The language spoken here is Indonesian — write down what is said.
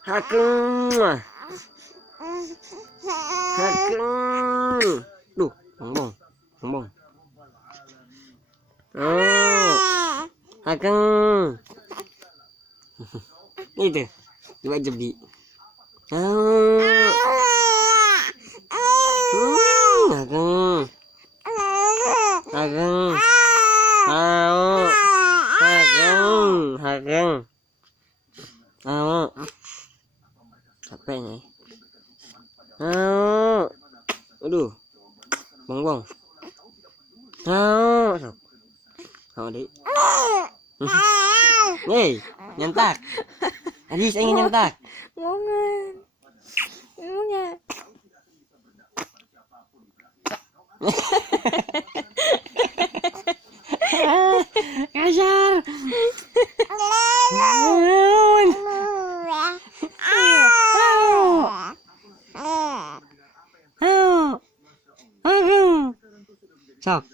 Hakeng. Hakeng. Duh, bongbong. Bongbong. Oh. Hakeng. Itu. Coba jebi. Oh. Hakeng. Hakeng. Au. Hakeng. Hakeng. Au. Capek nih. Au. Aduh. Bongbong. Au. Sok. Au, Dik. Nih, nyentak. Adis ingin nyentak. Ngongan. Ngongan. Kasar. Sok.